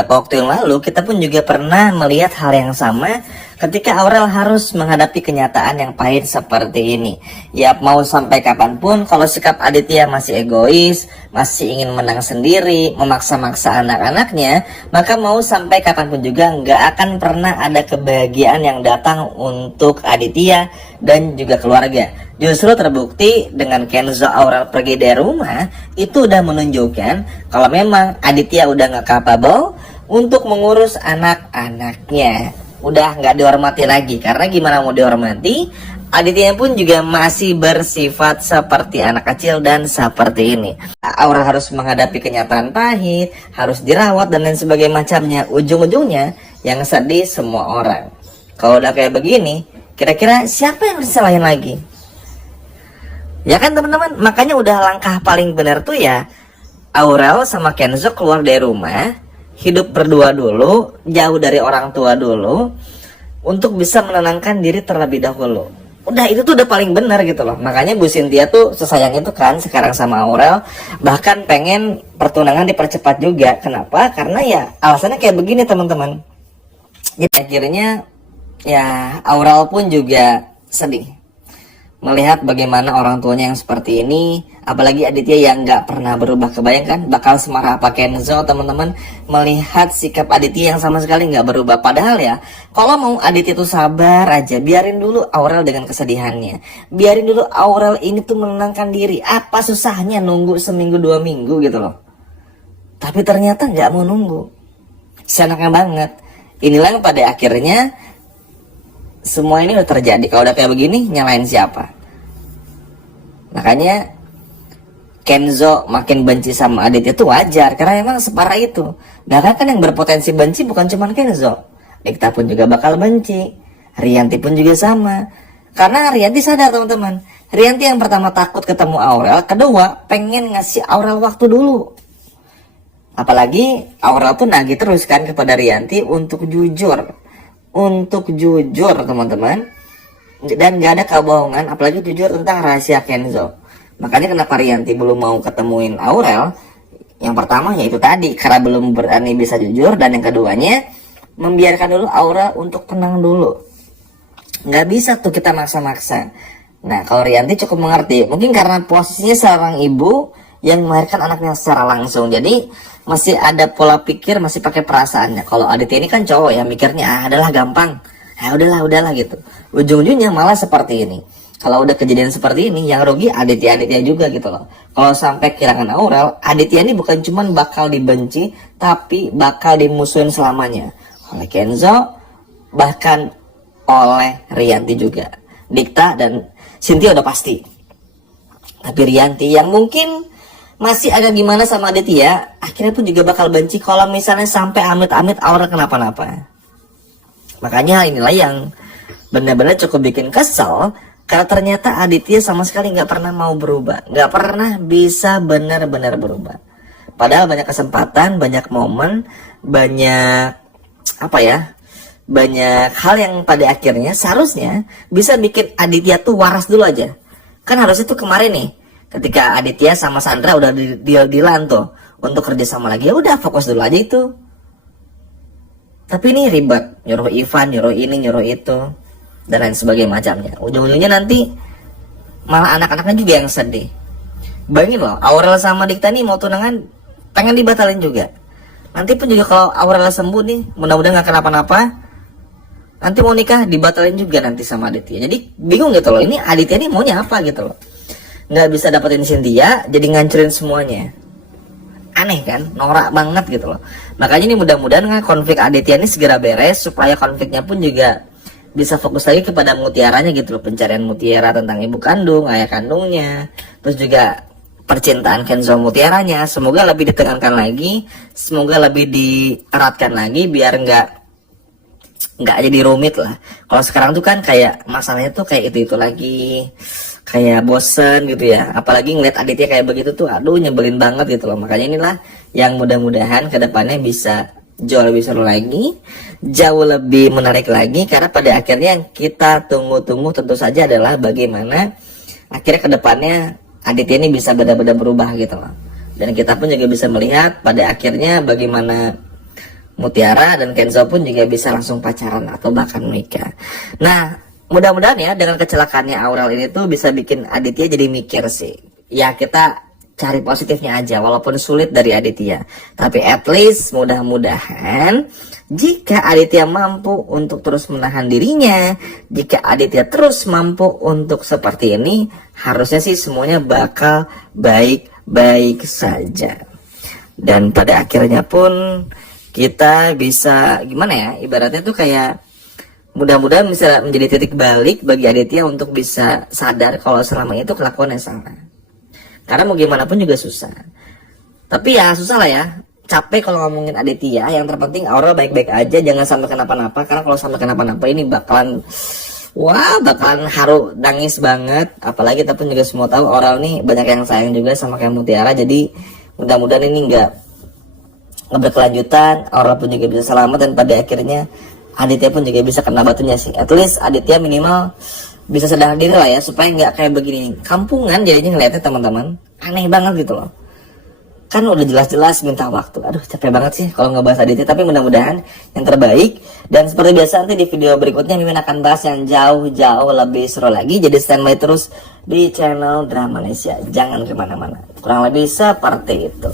Beberapa waktu yang lalu kita pun juga pernah melihat hal yang sama ketika Aurel harus menghadapi kenyataan yang pahit seperti ini. Ya mau sampai kapanpun kalau sikap Aditya masih egois, masih ingin menang sendiri, memaksa-maksa anak-anaknya, maka mau sampai kapanpun juga nggak akan pernah ada kebahagiaan yang datang untuk Aditya dan juga keluarga. Justru terbukti dengan Kenzo Aurel pergi dari rumah, itu udah menunjukkan kalau memang Aditya udah nggak capable untuk mengurus anak-anaknya. Udah nggak dihormati lagi, karena gimana mau dihormati, Aditya pun juga masih bersifat seperti anak kecil dan seperti ini. Aurel harus menghadapi kenyataan pahit, harus dirawat dan lain sebagainya macamnya. Ujung-ujungnya yang sedih semua orang. Kalau udah kayak begini, kira-kira siapa yang disalahin lagi? Ya kan teman-teman, makanya udah langkah paling benar tuh ya Aurel sama Kenzo keluar dari rumah, hidup berdua dulu, jauh dari orang tua dulu, untuk bisa menenangkan diri terlebih dahulu. Udah itu tuh udah paling benar gitu loh. Makanya Bu Cynthia tuh sesayang itu kan sekarang sama Aurel, bahkan pengen pertunangan dipercepat juga. Kenapa? Karena ya alasannya kayak begini teman-teman. Jadi akhirnya ya Aurel pun juga sedih melihat bagaimana orang tuanya yang seperti ini, apalagi Aditya yang nggak pernah berubah. Kebayangkan bakal semarah apa Kenzo teman-teman melihat sikap Aditya yang sama sekali nggak berubah. Padahal ya, kalau mau Aditya tuh sabar aja, biarin dulu Aurel dengan kesedihannya, biarin dulu Aurel ini tuh menenangkan diri. Apa susahnya nunggu seminggu 2 minggu gitu loh. Tapi ternyata nggak mau nunggu, senangnya banget. Inilah yang pada akhirnya semua ini udah terjadi. Kalau udah kayak begini, nyalain siapa? Makanya Kenzo makin benci sama Aditya itu wajar, karena emang separah itu. Bahkan kan yang berpotensi benci bukan cuma Kenzo, Dikta pun juga bakal benci, Rianti pun juga sama. Karena Rianti sadar teman-teman, Rianti yang pertama takut ketemu Aurel, kedua pengen ngasih Aurel waktu dulu. Apalagi Aurel tuh nagih terus kan kepada Rianti untuk jujur teman-teman, dan gak ada kebohongan, apalagi jujur tentang rahasia Kenzo. Makanya kenapa Rianti belum mau ketemuin Aurel, yang pertama yaitu tadi karena belum berani bisa jujur, dan yang keduanya membiarkan dulu Aurel untuk tenang dulu. Nggak bisa tuh kita maksa-maksa. Nah kalau Rianti cukup mengerti, mungkin karena posisinya seorang ibu yang melahirkan anaknya secara langsung, jadi masih ada pola pikir, masih pakai perasaannya. Kalau Aditya ini kan cowok ya, mikirnya adalah gampang, udahlah gitu. Ujung-ujungnya malah seperti ini. Kalau udah kejadian seperti ini, yang rugi Aditya juga gitu loh. Kalau sampai kehilangan Aurel, Aditya ini bukan cuman bakal dibenci, tapi bakal dimusuhin selamanya oleh Kenzo, bahkan oleh Rianti juga. Dikta dan Cynthia udah pasti, tapi Rianti yang mungkin masih agak gimana sama Aditya, akhirnya pun juga bakal benci kalau misalnya sampai amit-amit Aurel kenapa-napa. Makanya inilah yang benar-benar cukup bikin kesel, karena ternyata Aditya sama sekali nggak pernah mau berubah, nggak pernah bisa benar-benar berubah. Padahal banyak kesempatan, banyak momen, banyak banyak hal yang pada akhirnya seharusnya bisa bikin Aditya tuh waras dulu aja. Kan harusnya tuh kemarin nih, ketika Aditya sama Sandra udah deal-dealan tuh untuk kerja sama lagi, ya udah fokus dulu aja itu. Tapi ini ribet, nyuruh Ivan, nyuruh ini, nyuruh itu, dan lain sebagainya macamnya. Ujung-ujungnya nanti malah anak-anaknya juga yang sedih. Bayangin loh, Aurel sama Dikta nih mau tunangan, pengen dibatalin juga. Nanti pun juga kalau Aurel sembuh nih, mudah-mudahan gak kenapa-napa, nanti mau nikah dibatalin juga nanti sama Aditya. Jadi bingung gitu loh, ini Aditya nih maunya apa gitu loh. Nggak bisa dapetin Cynthia, jadi ngancurin semuanya. Aneh kan, norak banget gitu loh. Makanya ini mudah-mudahan konflik Aditya ini segera beres, supaya konfliknya pun juga bisa fokus lagi kepada mutiaranya gitu loh. Pencarian mutiara tentang ibu kandung, ayah kandungnya, terus juga percintaan Kenzo mutiaranya. Semoga lebih ditekankan lagi, semoga lebih dieratkan lagi, biar nggak jadi rumit lah. Kalau sekarang tuh kan kayak masalahnya tuh kayak itu lagi, kayak bosen gitu ya. Apalagi ngeliat Aditya kayak begitu tuh, aduh nyebelin banget gitu loh. Makanya inilah yang mudah-mudahan kedepannya bisa jauh lebih seru lagi, jauh lebih menarik lagi. Karena pada akhirnya yang kita tunggu-tunggu tentu saja adalah bagaimana akhirnya kedepannya Aditya ini bisa benar-benar berubah gitu loh. Dan kita pun juga bisa melihat pada akhirnya bagaimana Mutiara dan Kenzo pun juga bisa langsung pacaran atau bahkan menikah. Nah, mudah-mudahan ya dengan kecelakaannya Aurel ini tuh bisa bikin Aditya jadi mikir sih. Ya kita cari positifnya aja walaupun sulit dari Aditya. Tapi at least mudah-mudahan jika Aditya mampu untuk terus menahan dirinya, jika Aditya terus mampu untuk seperti ini, harusnya sih semuanya bakal baik-baik saja. Dan pada akhirnya pun kita bisa gimana ya, ibaratnya tuh kayak mudah-mudahan bisa menjadi titik balik bagi Aditya untuk bisa sadar kalau selama itu kelakuannya salah. Karena mau gimana pun juga susah. Tapi ya susah lah ya. Capek kalau ngomongin Aditya. Yang terpenting Aurel baik-baik aja, jangan sampai kenapa-napa. Karena kalau sampai kenapa-napa ini bakalan haru nangis banget. Apalagi kita pun juga semua tahu Aurel nih banyak yang sayang juga sama kayak Mutiara. Jadi mudah-mudahan ini nggak berkelanjutan. Aurel pun juga bisa selamat dan pada akhirnya Aditya pun juga bisa kena batunya sih. At least Aditya minimal bisa sadar diri lah ya, supaya nggak kayak begini kampungan jadinya ngeliatnya teman-teman. Aneh banget gitu loh. Kan udah jelas-jelas minta waktu. Aduh capek banget sih kalau ngebahas Aditya. Tapi mudah-mudahan yang terbaik. Dan seperti biasa nanti di video berikutnya Mimin akan bahas yang jauh-jauh lebih seru lagi. Jadi standby terus di channel Drama Malaysia. Jangan kemana-mana. Kurang lebih seperti itu.